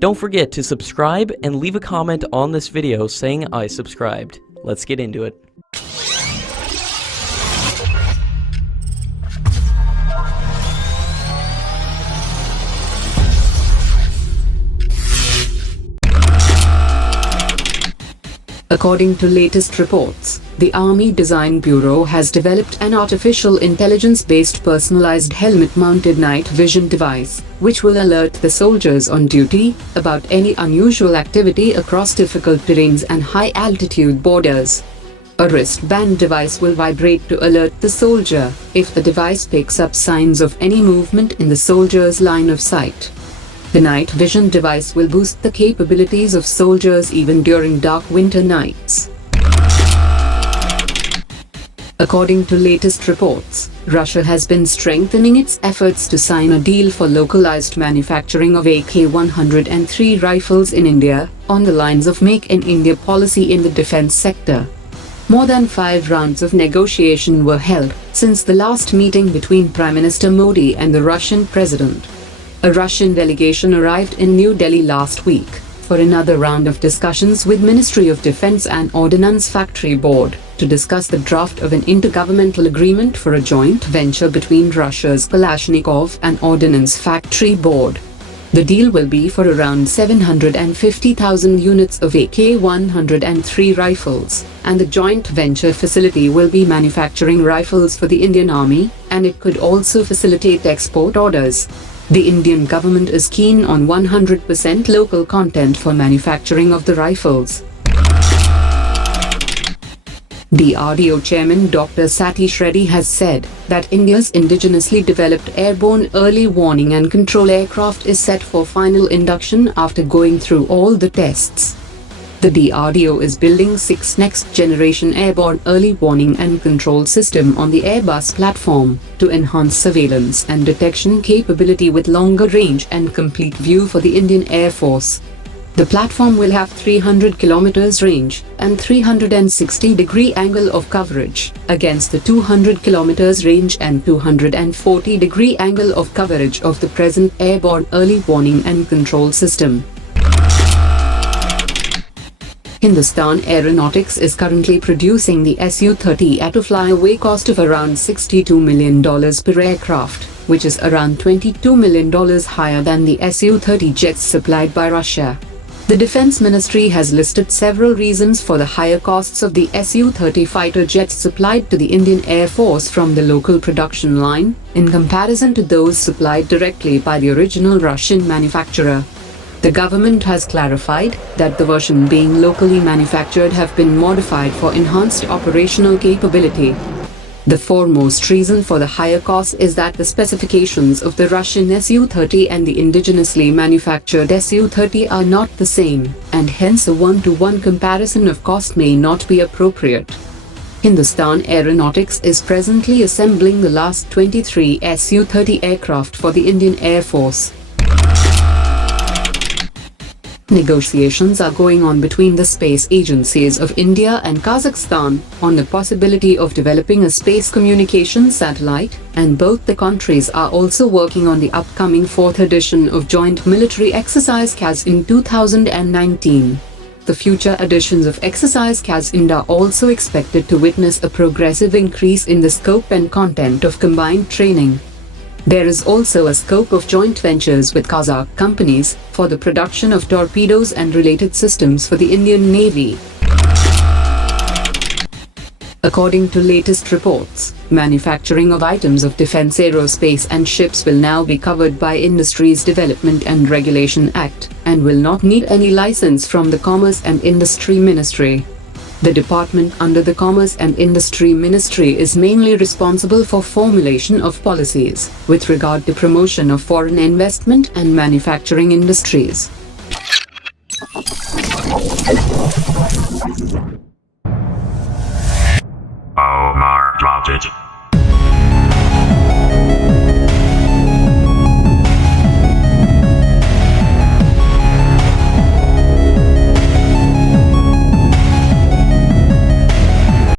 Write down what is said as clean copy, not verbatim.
Don't forget to subscribe and leave a comment on this video saying I subscribed. Let's get into it. According to latest reports, the Army Design Bureau has developed an artificial intelligence-based personalized helmet-mounted night vision device, which will alert the soldiers on duty about any unusual activity across difficult terrains and high-altitude borders. A wristband device will vibrate to alert the soldier if the device picks up signs of any movement in the soldier's line of sight. The night vision device will boost the capabilities of soldiers even during dark winter nights. According to latest reports, Russia has been strengthening its efforts to sign a deal for localized manufacturing of AK-103 rifles in India, on the lines of Make in India policy in the defense sector. More than 5 rounds of negotiation were held since the last meeting between Prime Minister Modi and the Russian president. A Russian delegation arrived in New Delhi last week for another round of discussions with Ministry of Defense and Ordnance Factory Board to discuss the draft of an intergovernmental agreement for a joint venture between Russia's Kalashnikov and Ordnance Factory Board. The deal will be for around 750,000 units of AK-103 rifles, and the joint venture facility will be manufacturing rifles for the Indian Army, and it could also facilitate export orders. The Indian government is keen on 100% local content for manufacturing of the rifles. DRDO Chairman Dr. Satish Reddy has said that India's indigenously developed airborne early warning and control aircraft is set for final induction after going through all the tests. The DRDO is building 6 next-generation airborne early warning and control system on the Airbus platform to enhance surveillance and detection capability with longer range and complete view for the Indian Air Force. The platform will have 300 km range and 360-degree angle of coverage against the 200 km range and 240-degree angle of coverage of the present airborne early warning and control system. Hindustan Aeronautics is currently producing the Su-30 at a flyaway cost of around $62 million per aircraft, which is around $22 million higher than the Su-30 jets supplied by Russia. The Defense Ministry has listed several reasons for the higher costs of the Su-30 fighter jets supplied to the Indian Air Force from the local production line, in comparison to those supplied directly by the original Russian manufacturer. The government has clarified that the version being locally manufactured have been modified for enhanced operational capability. The foremost reason for the higher cost is that the specifications of the Russian Su-30 and the indigenously manufactured Su-30 are not the same, and hence a one-to-one comparison of cost may not be appropriate. Hindustan Aeronautics is presently assembling the last 23 Su-30 aircraft for the Indian Air Force. Negotiations are going on between the space agencies of India and Kazakhstan on the possibility of developing a space communications satellite, and both the countries are also working on the upcoming 4th edition of Joint Military Exercise KAZ in 2019. The future editions of Exercise KAZ are also expected to witness a progressive increase in the scope and content of combined training. There is also a scope of joint ventures with Kazakh companies for the production of torpedoes and related systems for the Indian Navy. According to latest reports, manufacturing of items of defense aerospace and ships will now be covered by Industries Development and Regulation Act, and will not need any license from the Commerce and Industry Ministry. The department under the Commerce and Industry Ministry is mainly responsible for formulation of policies with regard to promotion of foreign investment and manufacturing industries. Omar dropped it.